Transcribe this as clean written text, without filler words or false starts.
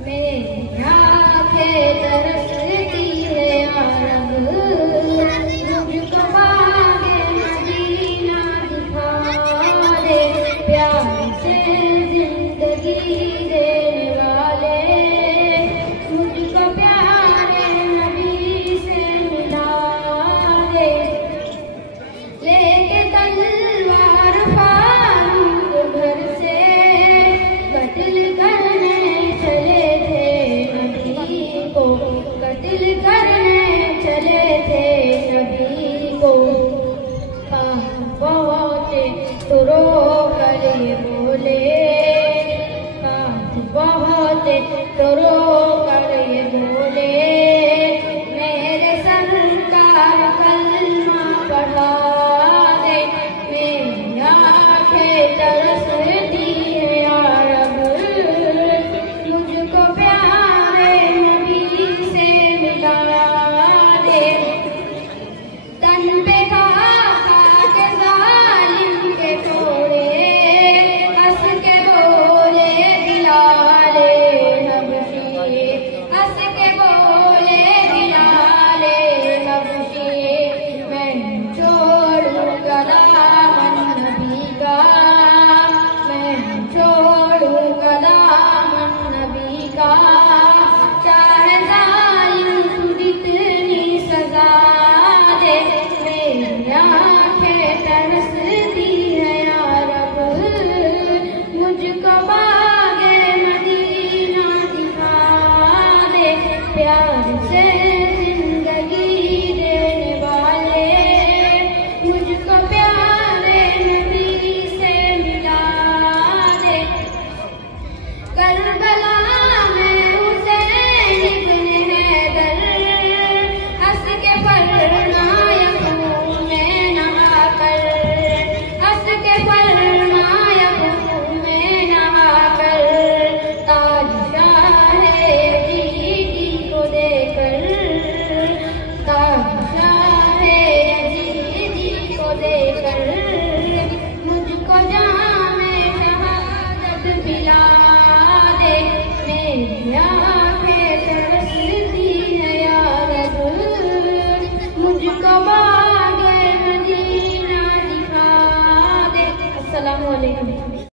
मेरी आँखें तरसती है यारब, मुझको आगे मदीना दिखा दे। प्यार से जिंदगी देने वाले, मुझको प्यारे नबी से मिला दे। लेके तलवार फारूक घर से कत्ल करने चले थे नबी को, कत्ल करने चले थे नबी को। पहुँचे तो रो कर ये बोले, पहुँचे तो रो कर ये बोले, मेरे सरकार कलमा पढ़ा दे। मेरी आँखें तरसती है यारब, मुझको प्यारे नबी से मिला दे। तन पे खा के जालिम के तोड़े, हंस के बोले बिलाले हबशी, हंस के बोले बिलाले हबशी। मैं छोड़ूंगा दामन नबी का, मैं छोड़ूंगा दामन नबी का। चाहे जालिम जितनी सजा दे, मेरी आँखें तरसती है यारब, मुझको बागे मदीना दिखा दे। प्यार से